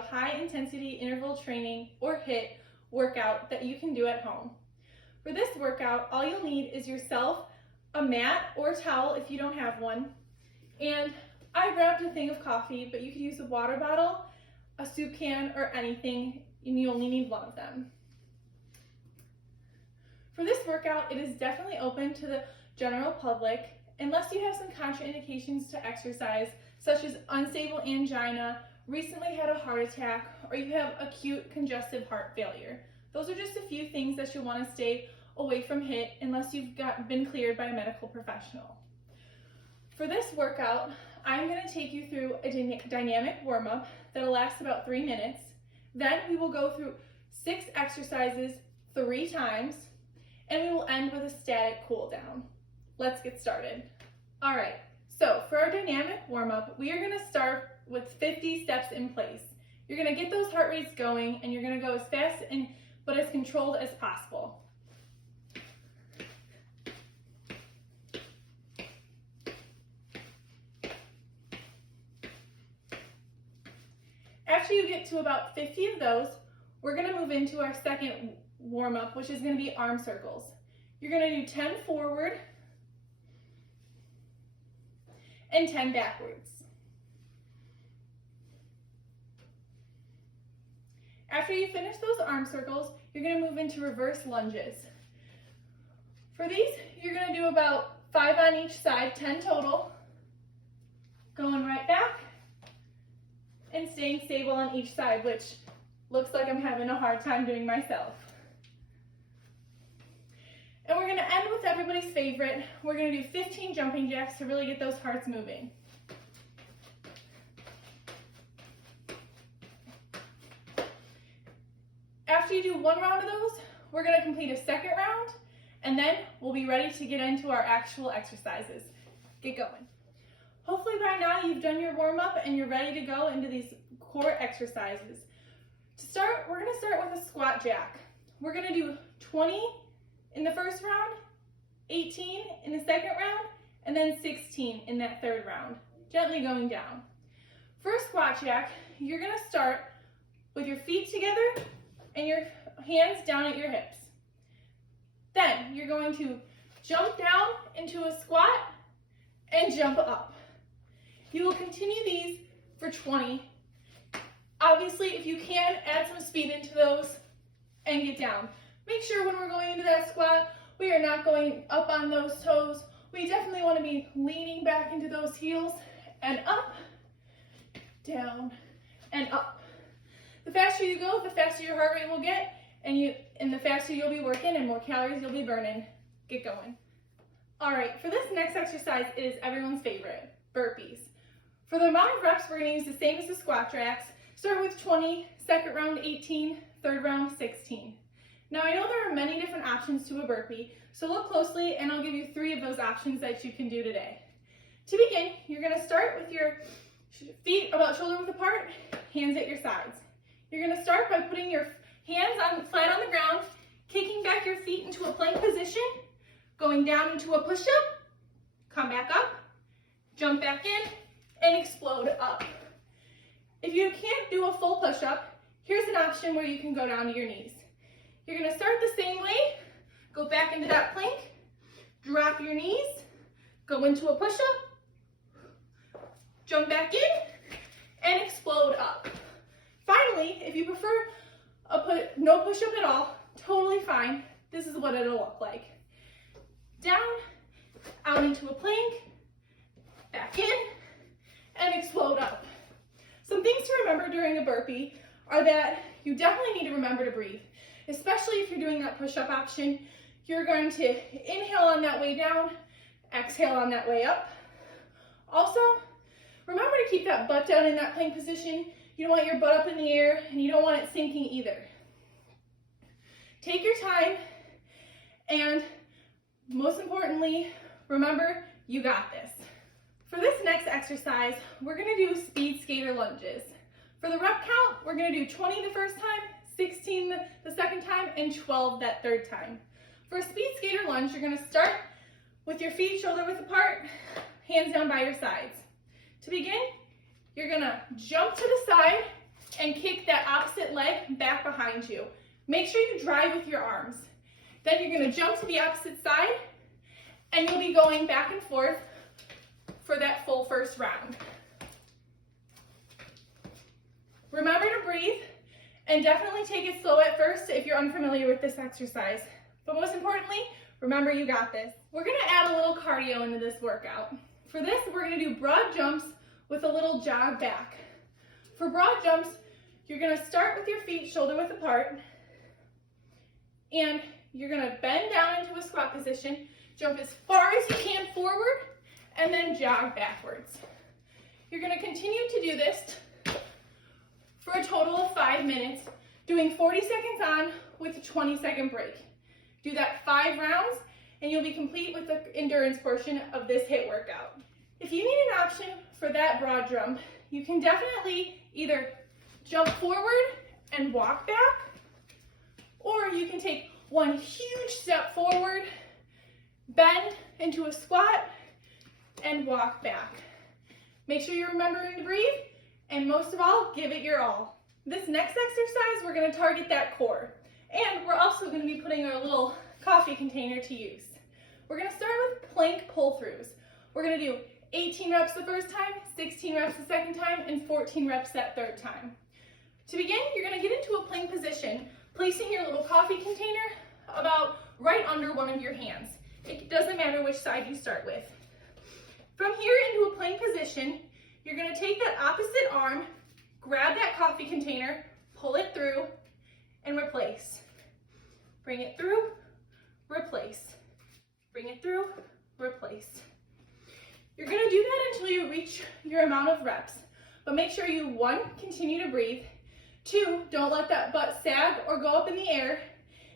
a high intensity interval training or HIIT workout that you can do at home. For this workout, all you'll need is yourself, a mat or a towel if you don't have one, and I grabbed a thing of coffee, but you could use a water bottle, a soup can, or anything, and you only need one of them. For this workout, it is definitely open to the general public unless you have some contraindications to exercise, such as unstable angina, recently had a heart attack, or you have acute congestive heart failure. Those are just a few things that you'll want to stay away from HIIT unless you've been cleared by a medical professional. For this workout, I'm going to take you through a dynamic warm-up that'll last about 3 minutes. Then we will go through 6 exercises 3 times, and we will end with a static cool down. Let's get started. All right, so for our dynamic warm-up, we are going to start with 50 steps in place. You're going to get those heart rates going, and you're going to go as fast but as controlled as possible. After you get to about 50 of those, we're going to move into our second warm-up, which is going to be arm circles. You're going to do 10 forward and 10 backwards. After you finish those arm circles, you're going to move into reverse lunges. For these, you're going to do about 5 on each side, 10 total, going right back, and staying stable on each side, which looks like I'm having a hard time doing myself. And we're going to end with everybody's favorite. We're going to do 15 jumping jacks to really get those hearts moving. After you do 1 round of those, we're going to complete a second round, and then we'll be ready to get into our actual exercises. Get going. Hopefully by now you've done your warm-up and you're ready to go into these core exercises. To start, we're going to start with a squat jack. We're going to do 20 in the first round, 18 in the second round, and then 16 in that third round, gently going down. For a squat jack, you're going to start with your feet together and your hands down at your hips. Then you're going to jump down into a squat and jump up. You will continue these for 20. Obviously, if you can, add some speed into those and get down. Make sure when we're going into that squat, we are not going up on those toes. We definitely want to be leaning back into those heels and up, down, and up. The faster you go, the faster your heart rate will get, and the faster you'll be working and more calories you'll be burning. Get going. All right, for this next exercise is everyone's favorite, burpees. For the amount of reps, we're going to use the same as the squat jacks. Start with 20, second round 18, third round 16. Now I know there are many different options to a burpee, so look closely and I'll give you 3 of those options that you can do today. To begin, you're going to start with your feet about shoulder width apart, hands at your sides. You're going to start by putting your hands flat on the ground, kicking back your feet into a plank position, going down into a push-up, come back up, jump back in, and explode up. If you can't do a full push-up, here's an option where you can go down to your knees. You're going to start the same way, go back into that plank, drop your knees, go into a push-up, jump back in, and explode up. Finally, if you prefer no push-up at all, totally fine. This is what it'll look like. Down, out into a plank, back in, and explode up. Some things to remember during a burpee are that you definitely need to remember to breathe, especially if you're doing that push-up option. You're going to inhale on that way down, exhale on that way up. Also, remember to keep that butt down in that plank position. You don't want your butt up in the air, and you don't want it sinking either. Take your time, and most importantly, remember, you got this. For this next exercise, we're going to do speed skater lunges. For the rep count, we're going to do 20 the first time, 16 the second time, and 12 that third time. For a speed skater lunge, you're going to start with your feet shoulder width apart, hands down by your sides. To begin, you're going to jump to the side and kick that opposite leg back behind you. Make sure you drive with your arms. Then you're going to jump to the opposite side, and you'll be going back and forth for that full first round. Remember to breathe, and definitely take it slow at first if you're unfamiliar with this exercise. But most importantly, remember you got this. We're going to add a little cardio into this workout. For this, we're going to do broad jumps with a little jog back. For broad jumps, you're going to start with your feet shoulder width apart, and you're going to bend down into a squat position, jump as far as you can forward, and then jog backwards. You're going to continue to do this for a total of 5 minutes, doing 40 seconds on with a 20-second break. Do that 5 rounds, and you'll be complete with the endurance portion of this HIIT workout. If you need an option for that broad jump, you can definitely either jump forward and walk back, or you can take one huge step forward, bend into a squat, and walk back. Make sure you're remembering to breathe, and most of all, give it your all. This next exercise, we're going to target that core, and we're also going to be putting our little coffee container to use. We're going to start with plank pull-throughs. We're going to do 18 reps the first time, 16 reps the second time, and 14 reps that third time. To begin, you're going to get into a plank position, placing your little coffee container about right under one of your hands. It doesn't matter which side you start with. From here into a plank position, you're going to take that opposite arm, grab that coffee container, pull it through, and replace. Bring it through, replace. Bring it through, replace. You're going to do that until you reach your amount of reps. But make sure you, 1, continue to breathe. 2, don't let that butt sag or go up in the air.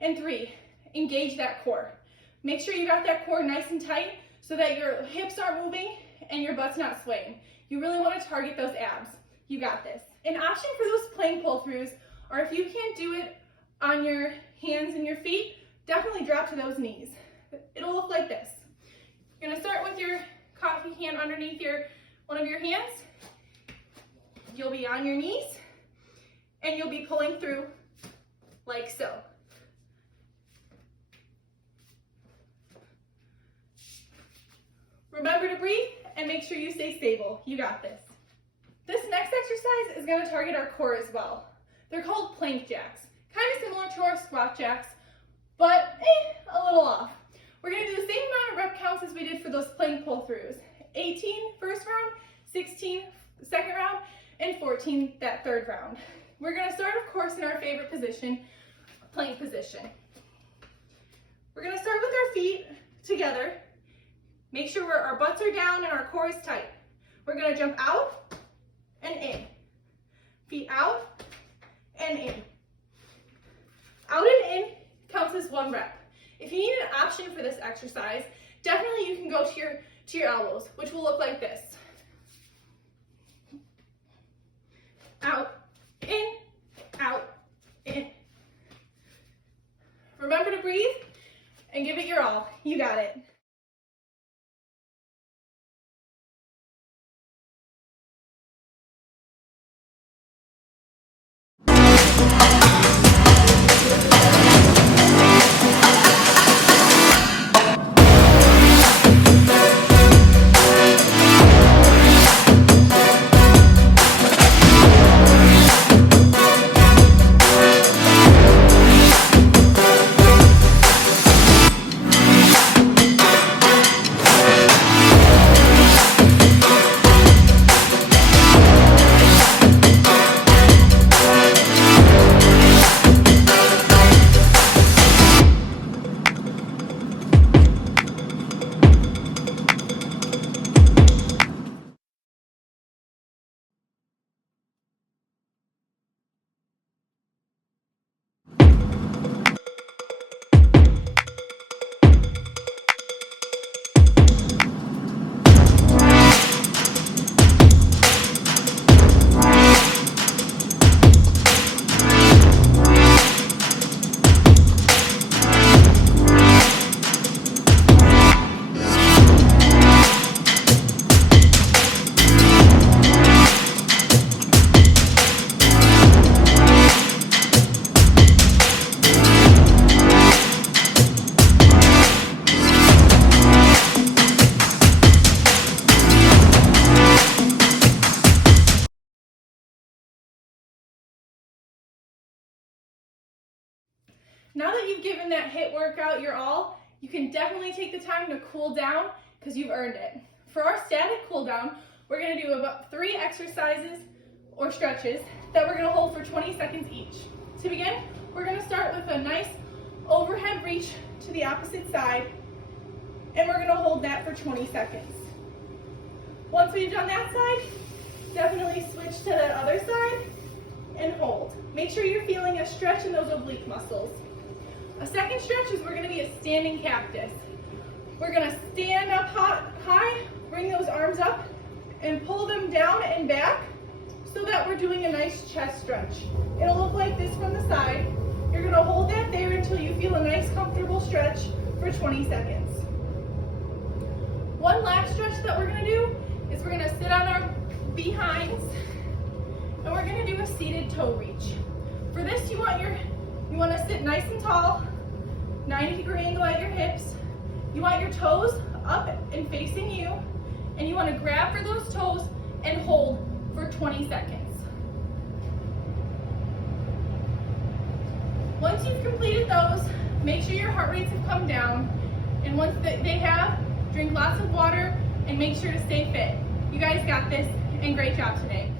And 3, engage that core. Make sure you got that core nice and tight so that your hips aren't moving and your butt's not swaying. You really want to target those abs. You got this. An option for those plank pull-throughs, or if you can't do it on your hands and your feet, definitely drop to those knees. It'll look like this. You're going to start with your coffee can underneath one of your hands. You'll be on your knees, and you'll be pulling through like so. Remember to breathe and make sure you stay stable. You got this. This next exercise is going to target our core as well. They're called plank jacks. Kind of similar to our squat jacks, but a little off. We're going to do the same amount of rep counts as we did for those plank pull-throughs. 18 first round, 16 second round, and 14 that third round. We're going to start, of course, in our favorite position, plank position. We're going to start with our feet together. Make sure our butts are down and our core is tight. We're going to jump out and in. Feet out and in. Out and in counts as 1 rep. If you need an option for this exercise, definitely you can go to your elbows, which will look like this. Out, in, out, in. Remember to breathe and give it your all. You got it. you've given that HIIT workout your all, you can definitely take the time to cool down because you've earned it. For our static cool down, we're gonna do about 3 exercises or stretches that we're gonna hold for 20 seconds each. To begin, we're gonna start with a nice overhead reach to the opposite side, and we're gonna hold that for 20 seconds. Once we've done that side, definitely switch to that other side and hold. Make sure you're feeling a stretch in those oblique muscles. A second stretch is we're gonna be a standing cactus. We're gonna stand up high, bring those arms up, and pull them down and back so that we're doing a nice chest stretch. It'll look like this from the side. You're gonna hold that there until you feel a nice comfortable stretch for 20 seconds. One last stretch that we're gonna do is we're gonna sit on our behinds and we're gonna do a seated toe reach. For this, you wanna sit nice and tall, 90-degree angle at your hips. You want your toes up and facing you, and you wanna grab for those toes and hold for 20 seconds. Once you've completed those, make sure your heart rates have come down, and once they have, drink lots of water and make sure to stay fit. You guys got this, and great job today.